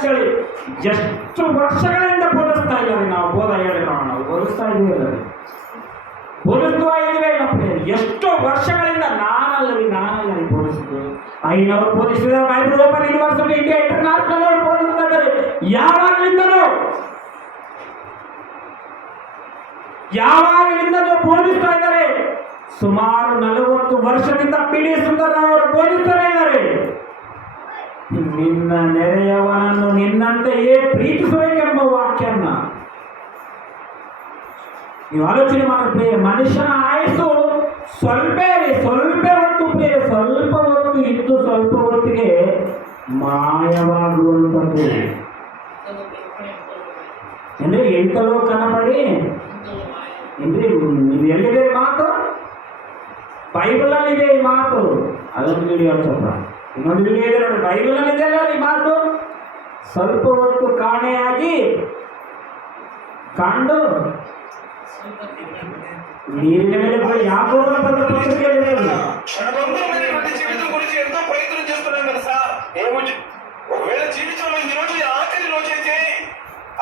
ಅಂತೇಳಿ ಎಷ್ಟು ವರ್ಷಗಳಿಂದ ಬೋಧಿಸ್ತಾ ಇದ್ದಾರೆ. ನಾವು ಬೋಧ ಹೇಳಿ ನಾವು ಬೋಧಿಸ್ತಾ ಇದ್ದೀವಿ, ಬೋಧಿಸ್ತಾ ಇದ್ದೀವಿ. ಎಷ್ಟೋ ವರ್ಷಗಳಿಂದ ನಾನಲ್ಲರಿ ಬೋಧಿಸಿದ್ದು. ಐನವರು ಬೋಧಿಸಿದ Bible open university India international ಅವರು ಬೋಧಿಸ್ತಾ ಇದ್ದಾರೆ. ಯಾವಾಗಲಿಂದಲೂ ಬೋಧಿಸ್ತಾ ಇದ್ದಾರೆ. ಸುಮಾರು 40 ವರ್ಷದಿಂದ ಪಿಡಿ ಸುಂದರ್ ಅವರು ಬೋಧಿಸ್ತಾನೆ ಇದ್ದಾರೆ. ನಿನ್ನ ನೆರೆಯವನನ್ನು ನಿನ್ನಂತೆಯೇ ಪ್ರೀತಿಸಬೇಕೆಂಬ ವಾಕ್ಯನ ನೀವು ಆಲೋಚನೆ ಮಾಡಿದ್ರೆ ಮನುಷ್ಯನ ಆಯಸ್ಸು ಸ್ವಲ್ಪ ಹೊತ್ತು ಸ್ವಲ್ಪ ಹೊತ್ತು ಇದ್ದು ಸ್ವಲ್ಪ ಹೊತ್ತಿಗೆ ಮಾಯವಾಗುವಂಥದ್ದು. ಅಂದ್ರೆ ಎಂತಲೋ ಕನಪಡಿ ಏನ್ರಿ, ನೀವು ಎಲ್ಲಿದೆ ಈ ಮಾತು? ಬೈಬಲಲ್ಲಿ ಇದೆ ಈ ಮಾತು. ಅದೊಂದು ವಿಡಿಯೋ ಸ್ವಲ್ಪ ಇನ್ನೊಂದು ವಿಡಿಯೋ ಇದೆ ನೋಡಿ, ಬೈಬಲಲ್ಲಿ ಇದೆ ಅಲ್ಲ ಈ ಮಾತು. ಸ್ವಲ್ಪ ಹೊತ್ತು ಕಾಣೆಯಾಗಿ ಕಂಡು ನೀರಿನ ಮೇಲೆ యాకోబు పత్రిక గురించి ఎంతో ప్రయత్నం చేస్తున్నాం కదా సార్. ఒకవేళ జీవితంలో ఈ రోజు ఆఖరి రోజైతే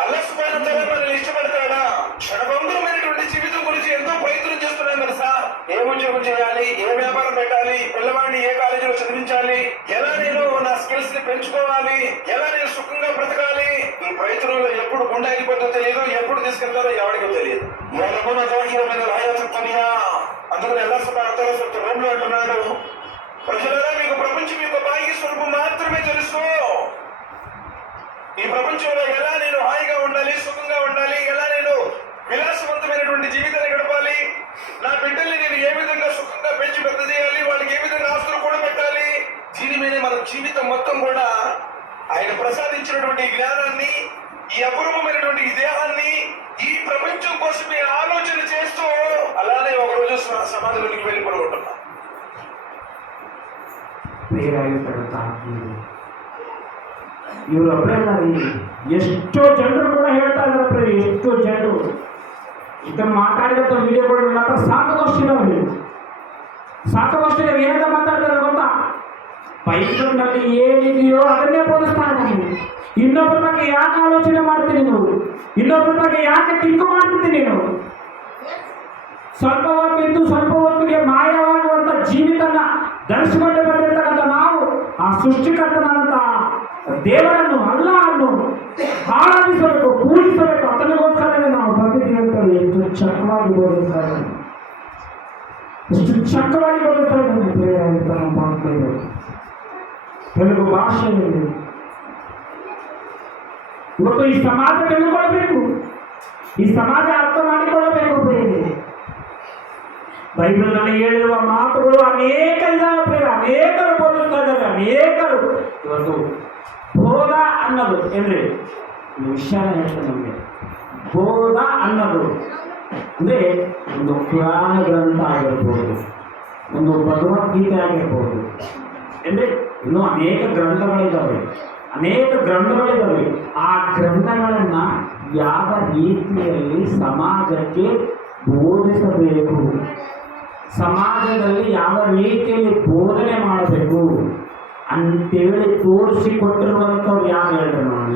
అల్లసిపోయిన తల్లిదండ్రులు ఇష్టపడతాడా? క్షణభంగురమైనటువంటి జీవితం గురించి ఎంతో ప్రయత్నం చేస్తున్నాం కదా సార్. ఏ ఉద్యోగం చేయాలి, ఏ వ్యాపారం పెట్టాలి, పిల్లవాడిని ఏ కాలేజీలో చదివించాలి, ఎలా నేను నా స్కిల్స్ ని పెంచుకోవాలి, ఎలా నేను సుఖంగా బ్రతకాలి, ఈ ప్రయత్నంలో ఎప్పుడు గుండె అయిపోతుందో తెలియదు, ఎప్పుడు తీసుకెళ్తారో ఎవరికో తెలియదు. అందుకని ఎలా రూమ్ లో అంటున్నాడు, ప్రజలారా మీకు ప్రపంచం యొక్క బాహ్య స్వరూపం మాత్రమే తెలుసు. ఈ ప్రపంచంలో ఎలా నేను హాయిగా ఉండాలి, సుఖంగా ఉండాలి, ఎలా నేను విలాసవంతమైనటువంటి జీవితాన్ని గడపాలి, నా బిడ్డల్ని నేను ఏ విధంగా సుఖంగా పెంచి పెద్ద చేయాలి, వాళ్ళకి ఏ విధంగా ఆస్తులు కూడా పెట్టాలి, దీని మీద మన జీవితం మొత్తం కూడా ఆయన ప్రసాదించినటువంటి జ్ఞానాన్ని, ఈ అపూర్వమైనటువంటి ఈ దేహాన్ని ఈ ప్రపంచం కోసమే ఆలోచన చేస్తూ అలానే ఒకరోజు సమాధిలోకి వెళ్ళిపోయి ఉంటున్నాం. ಇವರು ಅಪ್ರೇದಾರಿ ಎಷ್ಟೋ ಜನರು ಕೂಡ ಹೇಳ್ತಾ ಇದ್ದಾರೆ. ಎಷ್ಟೋ ಜನರು ಇದನ್ನು ಮಾತಾಡಿದಂಥ ವಿಡಿಯೋಗಳು ಮಾತ್ರ ಸಾಕಷ್ಟಿದಾವೆ. ಏನಂತ ಮಾತಾಡ್ತಾರೆ ಗೊತ್ತಾ? ಬೈಬಲ್ನಲ್ಲಿ ಏನಿದೆಯೋ ಅದನ್ನೇ ಬೋಧಿಸ್ತಾ ಇದ್ದಾನೆ. ಇನ್ನೊಬ್ಬರ ಬಗ್ಗೆ ಯಾಕೆ ಆಲೋಚನೆ ಮಾಡ್ತೀನಿ ನೀವು? ಇನ್ನೊಬ್ಬರ ಬಗ್ಗೆ ಯಾಕೆ ತಿಂಕು ಮಾಡ್ತಿದ್ದೀನಿ ನೀನು? ಸ್ವಲ್ಪ ಹೊತ್ತಿದ್ದು ಸ್ವಲ್ಪ ಹೊತ್ತಿಗೆ ಮಾಯವಾಗುವಂತ ಜೀವಿತನ ಧರಿಸಿಕೊಂಡು ಬಂದಿರ್ತಕ್ಕಂಥ ನಾವು ಆ ಸೃಷ್ಟಿಕರ್ತನಾದಂಥ ದೇವರನ್ನು ಅಲ್ಲಾಹನ್ನು ಆರಾಧಿಸಬೇಕು, ಪೂಜಿಸಬೇಕು. ಅದಕ್ಕೋಸ್ಕರವೇ ನಾವು ಬಂದಿದ್ದೀವಿ ಅಂತ ಎಷ್ಟು ಚಕ್ರವಾಗಿ ಬೋಧಿಸ್ತಾರೆ, ಎಷ್ಟು ಚಕ್ರವಾಗಿ ಬೋಧಿಸ್ತಾರೆ. ನಾವು ಮಾಡ್ತಾ ಇದ್ದೇವೆ తెలుగు ಭಾಷೆಯಲ್ಲಿ. ಇವತ್ತು ಈ ಸಮಾಜ ತಿಳ್ಕೊಳ್ಬೇಕು, ಈ ಸಮಾಜ ಅರ್ಥ ಮಾಡಿಕೊಳ್ಳಬೇಕು. ಬೈಬಲ್ನಲ್ಲಿ ಹೇಳಿರುವ ಮಾತುಗಳು ಅನೇಕ ಇದ್ದಾವೆ, ಅನೇಕರು ಬೋಧಿಸ್ತಾ ಇದ್ದಾರೆ. ಅನೇಕರು ಇವತ್ತು ಬೋಧ ಅನ್ನೋದು ಏನ್ರಿ ವಿಷಯ ಹೇಳ್ತಾರೆ ನಮಗೆ. ಬೋಧ ಅನ್ನೋದು ಅಂದ್ರೆ ಒಂದು ಪುರಾಣ ಗ್ರಂಥ ಆಗಿರ್ಬೋದು, ಒಂದು ಭಗವದ್ಗೀತೆ ಆಗಿರ್ಬೋದು, ಅಂದ್ರೆ ಇನ್ನೂ ಅನೇಕ ಗ್ರಂಥಗಳಿದ್ದಾವೆ. ಆ ಗ್ರಂಥಗಳನ್ನ ಯಾವ ರೀತಿಯಲ್ಲಿ ಸಮಾಜಕ್ಕೆ ಬೋಧಿಸಬೇಕು, ಸಮಾಜದಲ್ಲಿ ಯಾವ ರೀತಿಯಲ್ಲಿ ಬೋಧನೆ ಮಾಡಬೇಕು ಅಂತೇಳಿ ತೋರಿಸಿಕೊಟ್ಟಿರುವಂಥವ್ರು ಯಾರು ಹೇಳ್ರಿ ನೋಡಿ?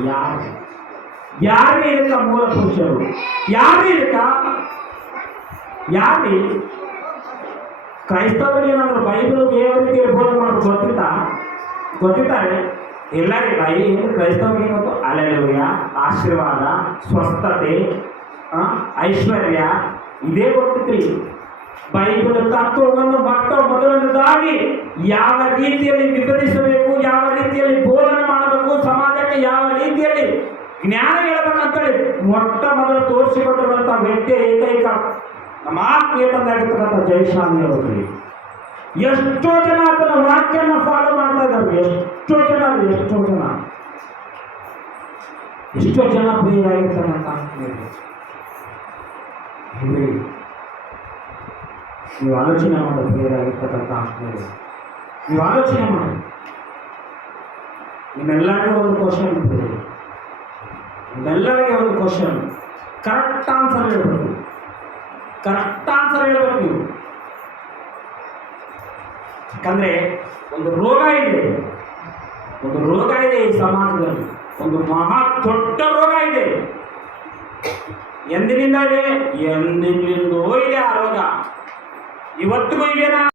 ಯಾರೇ ಇದಕ್ಕ ಮೂಲ ಪುರುಷರು? ಯಾರೇ ಕ್ರೈಸ್ತವರಿಗೆ ಏನಾದ್ರು ಬೈಬಲ್ ಯಾವ ರೀತಿಯಲ್ಲಿ ಬೋಧನೆ ಮಾಡೋದು ಗೊತ್ತಿದ್ದಾರೆ ಎಲ್ಲರಿಗೆ. ಏನು ಕ್ರೈಸ್ತವರಿಗೆ ಗೊತ್ತು? ಅಲೆಲೂಯ, ಆಶೀರ್ವಾದ, ಸ್ವಸ್ಥತೆ, ಐಶ್ವರ್ಯ ಇದೇ ಗೊತ್ತಿತ್ತು. ಬೈಬಲ್ ತತ್ವವನ್ನು ಮೊದಲನೇದಾಗಿ ಯಾವ ರೀತಿಯಲ್ಲಿ ವಿಭಜಿಸಬೇಕು, ಯಾವ ರೀತಿಯಲ್ಲಿ ಬೋಧನೆ ಮಾಡಬೇಕು, ಸಮಾಜಕ್ಕೆ ಯಾವ ರೀತಿಯಲ್ಲಿ ಜ್ಞಾನ ಹೇಳ್ಬೇಕಂತೇಳಿ ಮೊಟ್ಟ ಮೊದಲು ತೋರಿಸಿಕೊಟ್ಟಿರುವಂಥ ವ್ಯಕ್ತಿ ಏಕೈಕ ನಮ್ಮ ಆತ್ಮೀಯ ತಂದಾಗಿರ್ತಕ್ಕಂಥ ಜಯಸ್ವಾಮಿ ಅವರು. ಎಷ್ಟೋ ಜನ ಅದನ್ನ ವಾಕ್ಯನ ಫಾಲೋ ಮಾಡ್ತಾ ಇದ್ದಾರೆ. ಎಷ್ಟೋ ಜನ ಪ್ರಿಯರಾಗಿರ್ತಕ್ಕಂಥ ನೀವು ಆಲೋಚನೆ ಮಾಡಿ, ಪ್ರಿಯರಾಗಿರ್ತಕ್ಕಂಥ ಆತ್ಮೀಯರು ನೀವು ಆಲೋಚನೆ ಮಾಡಿ. ನಿಮ್ಮೆಲ್ಲರಿಗೂ ಒಂದು ಕ್ವಶನ್ ಇರ್ತದೆ, ನಿಮ್ಮೆಲ್ಲರಿಗೆ ಒಂದು ಕ್ವಶನ್. ಕರೆಕ್ಟ್ ಆನ್ಸರ್ ಹೇಳ್ಬೇಕು ನೀವು. ಯಾಕಂದ್ರೆ ಒಂದು ರೋಗ ಇದೆ ಈ ಸಮಾಜದಲ್ಲಿ. ಒಂದು ಮಹಾ ದೊಡ್ಡ ರೋಗ ಇದೆ. ಎಂದಿನಿಂದ ಇದೆ? ಎಂದಿನಿಂದಲೂ ಇದೆ ಆ ರೋಗ. ಇವತ್ತಿಗೂ ಇದೆನಾ?